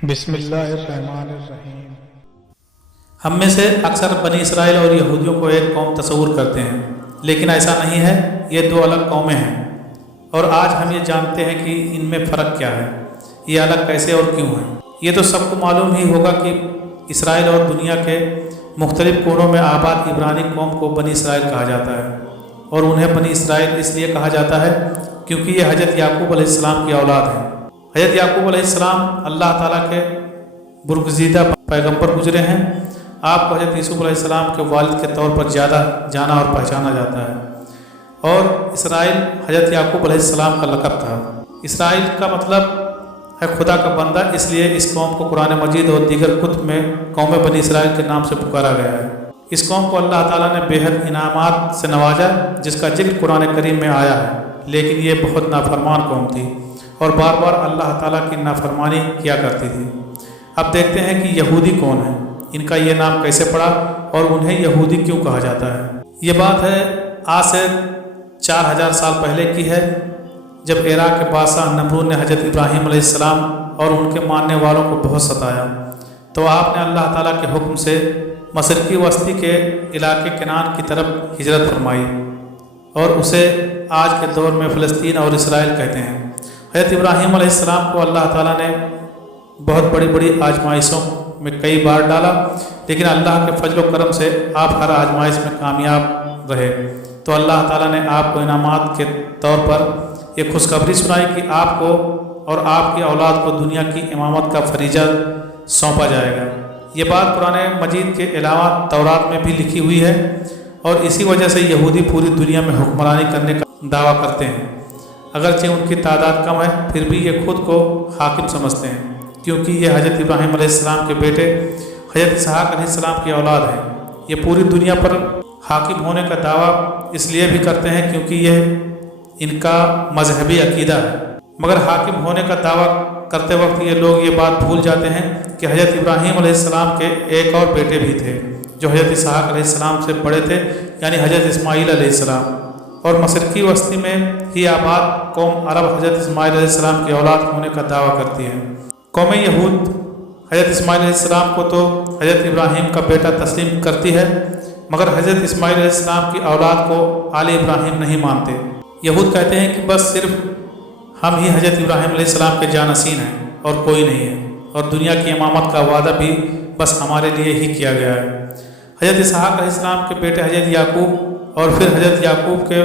بسم اللہ الرحمن الرحیم۔ ہم میں سے اکثر بنی اسرائیل اور یہودیوں کو ایک قوم تصور کرتے ہیں، لیکن ایسا نہیں ہے۔ یہ دو الگ قومیں ہیں، اور آج ہم یہ جانتے ہیں کہ ان میں فرق کیا ہے، یہ الگ کیسے اور کیوں ہیں۔ یہ تو سب کو معلوم ہی ہوگا کہ اسرائیل اور دنیا کے مختلف کونوں میں آباد عبرانی قوم کو بنی اسرائیل کہا جاتا ہے، اور انہیں بنی اسرائیل اس لیے کہا جاتا ہے کیونکہ یہ حضرت یعقوب علیہ السلام کی اولاد ہیں۔ حضرت یعقوب علیہ السلام اللہ تعالیٰ کے برگزیدہ پیغمبر گزرے ہیں۔ آپ کو حضرت یوسف علیہ السلام کے والد کے طور پر زیادہ جانا اور پہچانا جاتا ہے، اور اسرائیل حضرت یعقوب علیہ السلام کا لقب تھا۔ اسرائیل کا مطلب ہے خدا کا بندہ، اس لیے اس قوم کو قرآن مجید اور دیگر کتب میں قوم بنی اسرائیل کے نام سے پکارا گیا ہے۔ اس قوم کو اللہ تعالیٰ نے بے حد انعامات سے نوازا، جس کا ذکر قرآن کریم میں آیا ہے، لیکن یہ بہت نافرمان قوم تھی اور بار بار اللہ تعالیٰ کی نافرمانی کیا کرتی تھی۔ اب دیکھتے ہیں کہ یہودی کون ہیں، ان کا یہ نام کیسے پڑا اور انہیں یہودی کیوں کہا جاتا ہے۔ یہ بات ہے آج سے 4000 سال پہلے کی ہے، جب عراق کے بادشاہ نمرود نے حضرت ابراہیم علیہ السلام اور ان کے ماننے والوں کو بہت ستایا، تو آپ نے اللہ تعالیٰ کے حکم سے مشرقی وسطی کے علاقے کنعان کی طرف ہجرت فرمائی، اور اسے آج کے دور میں فلسطین اور اسرائیل کہتے ہیں۔ حضرت ابراہیم علیہ السلام کو اللہ تعالیٰ نے بہت بڑی بڑی آزمائشوں میں کئی بار ڈالا، لیکن اللہ کے فضل و کرم سے آپ ہر آزمائش میں کامیاب رہے، تو اللہ تعالیٰ نے آپ کو انعامات کے طور پر یہ خوشخبری سنائی کہ آپ کو اور آپ کی اولاد کو دنیا کی امامت کا فریضہ سونپا جائے گا۔ یہ بات قرآن مجید کے علاوہ تورات میں بھی لکھی ہوئی ہے، اور اسی وجہ سے یہودی پوری دنیا میں حکمرانی کرنے کا دعویٰ کرتے ہیں۔ اگرچہ ان کی تعداد کم ہے، پھر بھی یہ خود کو حاکم سمجھتے ہیں، کیونکہ یہ حضرت ابراہیم علیہ السلام کے بیٹے حضرت اسحاق علیہ السلام کی اولاد ہیں۔ یہ پوری دنیا پر حاکم ہونے کا دعویٰ اس لیے بھی کرتے ہیں کیونکہ یہ ان کا مذہبی عقیدہ ہے، مگر حاکم ہونے کا دعویٰ کرتے وقت یہ لوگ یہ بات بھول جاتے ہیں کہ حضرت ابراہیم علیہ السلام کے ایک اور بیٹے بھی تھے جو حضرت اسحاق علیہ السلام سے بڑے تھے، یعنی حضرت اسماعیل علیہ السلام۔ اور مشرقی وسطی میں ہی آباد قوم عرب حضرت اسماعیل علیہ السلام کی اولاد ہونے کا دعویٰ کرتی ہے۔ قوم یہود حضرت اسماعیل علیہ السلام کو تو حضرت ابراہیم کا بیٹا تسلیم کرتی ہے، مگر حضرت اسماعیل علیہ السلام کی اولاد کو آل ابراہیم نہیں مانتے۔ یہود کہتے ہیں کہ بس صرف ہم ہی حضرت ابراہیم علیہ السلام کے جانشین ہیں اور کوئی نہیں ہے، اور دنیا کی امامت کا وعدہ بھی بس ہمارے لیے ہی کیا گیا ہے۔ حضرت اسحاق علیہ السلام کے بیٹے حضرت یعقوب اور پھر حضرت یعقوب کے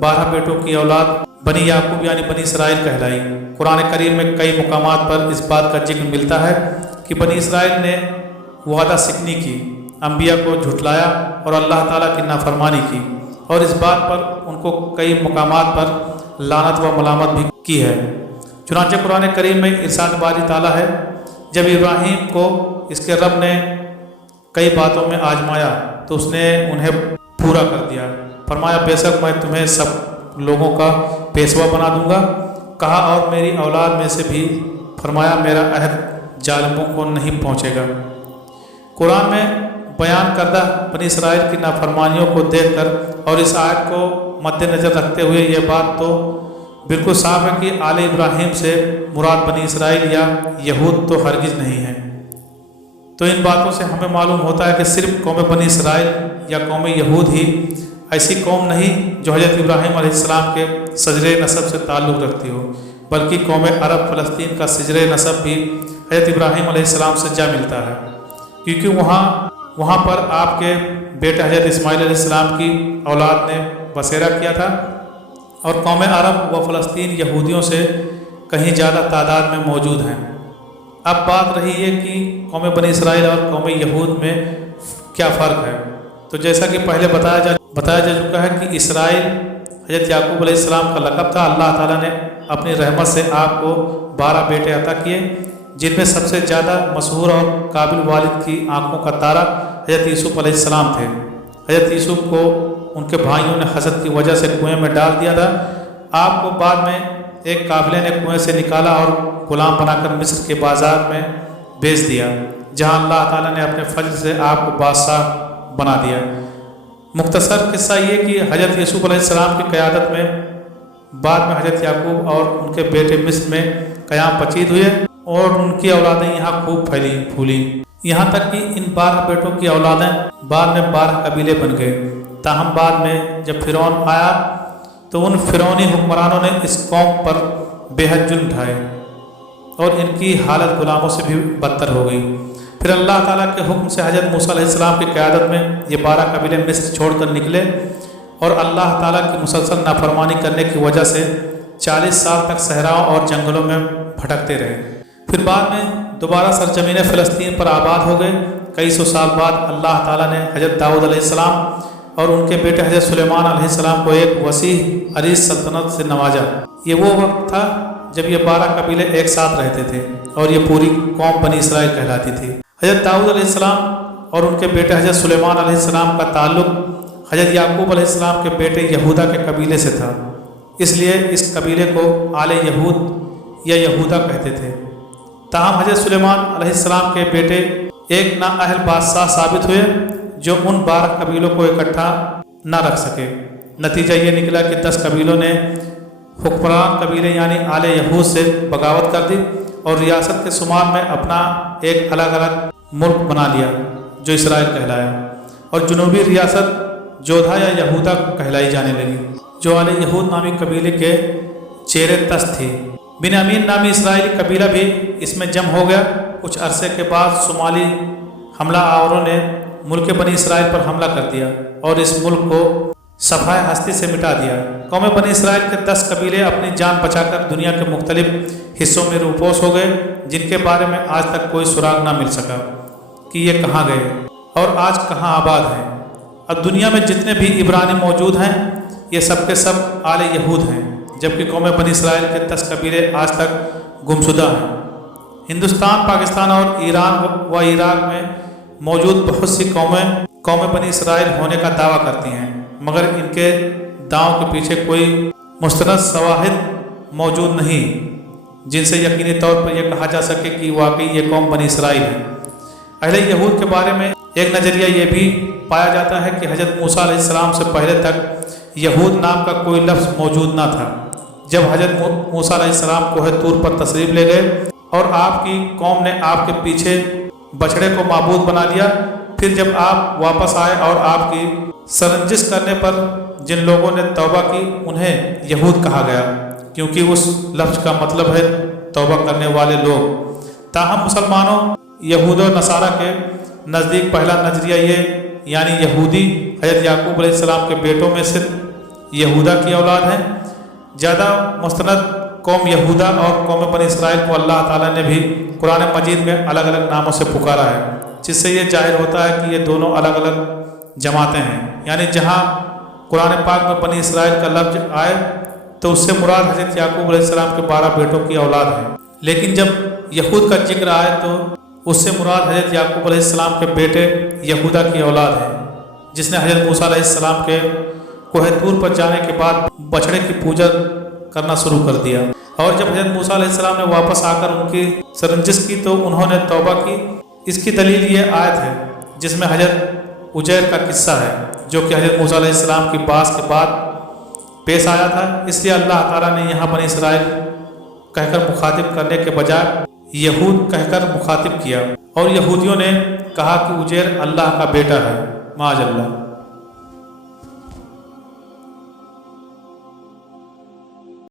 12 بیٹوں کی اولاد بنی یعقوب یعنی بنی اسرائیل کہلائی۔ قرآن کریم میں کئی مقامات پر اس بات کا ذکر ملتا ہے کہ بنی اسرائیل نے وعدہ سکنی کی، انبیاء کو جھٹلایا اور اللہ تعالیٰ کی نافرمانی کی، اور اس بات پر ان کو کئی مقامات پر لعنت و ملامت بھی کی ہے۔ چنانچہ قرآن کریم میں ارشاد باری تعالیٰ ہے، جب ابراہیم کو اس کے رب نے کئی باتوں میں آزمایا تو اس نے انہیں پورا کر دیا، فرمایا بے شک میں تمہیں سب لوگوں کا پیشوا بنا دوں گا، کہا اور میری اولاد میں سے بھی، فرمایا میرا عہد ظالموں کو نہیں پہنچے گا۔ قرآن میں بیان کردہ بنی اسرائیل کی نافرمانیوں کو دیکھ کر اور اس آیت کو مد نظر رکھتے ہوئے یہ بات تو بالکل صاف ہے کہ آل ابراہیم سے مراد بنی اسرائیل یا یہود تو ہرگز نہیں ہے۔ تو ان باتوں سے ہمیں معلوم ہوتا ہے کہ صرف قوم بنی اسرائیل یا قوم یہود ہی ایسی قوم نہیں جو حضرت ابراہیم علیہ السلام کے شجرہ نسب سے تعلق رکھتی ہو، بلکہ قوم عرب فلسطین کا شجرہ نسب بھی حضرت ابراہیم علیہ السلام سے جا ملتا ہے، کیونکہ وہاں پر آپ کے بیٹے حضرت اسماعیل علیہ السلام کی اولاد نے بسیرا کیا تھا، اور قوم عرب و فلسطین یہودیوں سے کہیں زیادہ تعداد میں موجود ہیں۔ اب بات رہی ہے کہ قوم بنی اسرائیل اور قوم یہود میں کیا فرق ہے، تو جیسا کہ پہلے بتایا جا چکا ہے کہ اسرائیل حضرت یعقوب علیہ السلام کا لقب تھا۔ اللہ تعالیٰ نے اپنی رحمت سے آپ کو 12 بیٹے عطا کیے، جن میں سب سے زیادہ مشہور اور قابل والد کی آنکھوں کا تارا حضرت یوسف علیہ السلام تھے۔ حضرت یوسف کو ان کے بھائیوں نے حسد کی وجہ سے کنویں میں ڈال دیا تھا۔ آپ کو بعد میں ایک قافلے نے کنویں سے نکالا اور غلام بنا کر مصر کے بازار میں بیچ دیا، جہاں اللہ تعالیٰ نے اپنے فضل سے آپ کو بادشاہ بنا دیا۔ مختصر قصہ یہ کہ حضرت یوسف علیہ السلام کی قیادت میں بعد میں حضرت یعقوب اور ان کے بیٹے مصر میں قیام پچید ہوئے، اور ان کی اولادیں یہاں خوب پھیلی پھولی، یہاں تک کہ ان 12 بیٹوں کی اولادیں بعد میں 12 قبیلے بن گئے۔ تاہم بعد میں جب فرعون آیا تو ان فرعونی حکمرانوں نے اس قوم پر بے حد ظلم ڈھائے اور ان کی حالت غلاموں سے بھی بدتر ہو گئی۔ پھر اللہ تعالیٰ کے حکم سے حضرت موسیٰ علیہ السلام کی قیادت میں یہ 12 قبیلے مصر چھوڑ کر نکلے اور اللہ تعالیٰ کی مسلسل نافرمانی کرنے کی وجہ سے 40 سال تک صحراؤں اور جنگلوں میں بھٹکتے رہے۔ پھر بعد میں دوبارہ سرزمین فلسطین پر آباد ہو گئے۔ کئی سو سال بعد اللہ تعالیٰ نے حضرت داؤد علیہ السلام اور ان کے بیٹے حضرت سلیمان علیہ السلام کو ایک وسیع عریض سلطنت سے نوازا۔ یہ وہ وقت تھا جب یہ 12 قبیلے ایک ساتھ رہتے تھے اور یہ پوری قوم بنی اسرائیل کہلاتی تھی۔ حضرت داؤد علیہ السلام اور ان کے بیٹے حضرت سلیمان علیہ السلام کا تعلق حضرت یعقوب علیہ السلام کے بیٹے یہودا کے قبیلے سے تھا، اس لیے اس قبیلے کو آل یہود یا یہودا کہتے تھے۔ تاہم حضرت سلیمان علیہ السلام کے بیٹے ایک نااہل بادشاہ ثابت ہوئے جو ان 12 قبیلوں کو اکٹھا نہ رکھ سکے۔ نتیجہ یہ نکلا کہ 10 قبیلوں نے حکمران قبیلے یعنی آل یہود سے بغاوت کر دی اور ریاست کے شمار میں اپنا ایک الگ الگ ملک بنا لیا جو اسرائیل کہلایا، اور جنوبی ریاست جودھا یا یہودا کہلائی جانے لگی جو آل یہود نامی قبیلے کے چیرے تس تھی۔ بنیامین نامی اسرائیلی قبیلہ بھی اس میں جمع ہو گیا۔ کچھ عرصے کے بعد شمالی حملہ آوروں نے ملک بنی اسرائیل پر حملہ کر دیا اور اس ملک کو صفحۂ ہستی سے مٹا دیا۔ قوم بنی اسرائیل کے 10 قبیلے اپنی جان بچا کر دنیا کے مختلف حصوں میں روپوش ہو گئے، جن کے بارے میں آج تک کوئی سراغ نہ مل سکا کہ یہ کہاں گئے اور آج کہاں آباد ہیں۔ اب دنیا میں جتنے بھی عبرانی موجود ہیں یہ سب کے سب آل یہود ہیں، جبکہ قوم بنی اسرائیل کے 10 قبیلے آج تک گمشدہ ہیں۔ ہندوستان، پاکستان اور ایران و عراق میں موجود بہت سی قوم بنی اسرائیل ہونے کا دعویٰ کرتی ہیں، مگر ان کے دعووں کے پیچھے کوئی مستند شواہد موجود نہیں جن سے یقینی طور پر یہ کہا جا سکے کہ واقعی یہ قوم بنی اسرائیل ہے۔ اہل یہود کے بارے میں ایک نظریہ یہ بھی پایا جاتا ہے کہ حضرت موسیٰ علیہ السلام سے پہلے تک یہود نام کا کوئی لفظ موجود نہ تھا۔ جب حضرت موسیٰ علیہ السلام کوہ طور پر تشریف لے گئے اور آپ کی قوم نے آپ کے پیچھے بچڑے کو معبود بنا لیا، پھر جب آپ واپس آئے اور آپ کی سرنجش کرنے پر جن لوگوں نے توبہ کی انہیں یہود کہا گیا، کیونکہ اس لفظ کا مطلب ہے توبہ کرنے والے لوگ۔ تاہم مسلمانوں، یہود و نصارہ کے نزدیک پہلا نظریہ یہ یعنی یہودی حضرت یعقوب علیہ السلام کے بیٹوں میں سے یہودا کی اولاد ہیں۔ زیادہ مستند قوم یہودا اور قوم بنی اسرائیل کو اللہ تعالیٰ نے بھی قرآن مجید میں الگ الگ ناموں سے پکارا ہے، جس سے یہ ظاہر ہوتا ہے کہ یہ دونوں الگ الگ جماعتیں ہیں۔ یعنی جہاں قرآن پاک میں بنی اسرائیل کا لفظ آئے تو اس سے مراد حضرت یعقوب علیہ السلام کے 12 بیٹوں کی اولاد ہے، لیکن جب یہود کا ذکر آئے تو اس سے مراد حضرت یعقوب علیہ السلام کے بیٹے یہودا کی اولاد ہے، جس نے حضرت موسیٰ علیہ السلام کے کوہ طور پر جانے کے بعد بچڑے کی پوجا کرنا شروع کر دیا، اور جب حضرت موسیٰ علیہ السلام نے واپس آ کر ان کی سرنجش کی تو انہوں نے توبہ کی۔ اس کی دلیل یہ آیت ہے جس میں حضرت عزیر کا قصہ ہے، جو کہ حضرت موسیٰ علیہ السلام کی بعث کے بعد پیش آیا تھا۔ اس لیے اللہ تعالیٰ نے یہاں بنی اسرائیل کہہ کر مخاطب کرنے کے بجائے یہود کہہ کر مخاطب کیا، اور یہودیوں نے کہا کہ عزیر اللہ کا بیٹا ہے، معاذ اللہ۔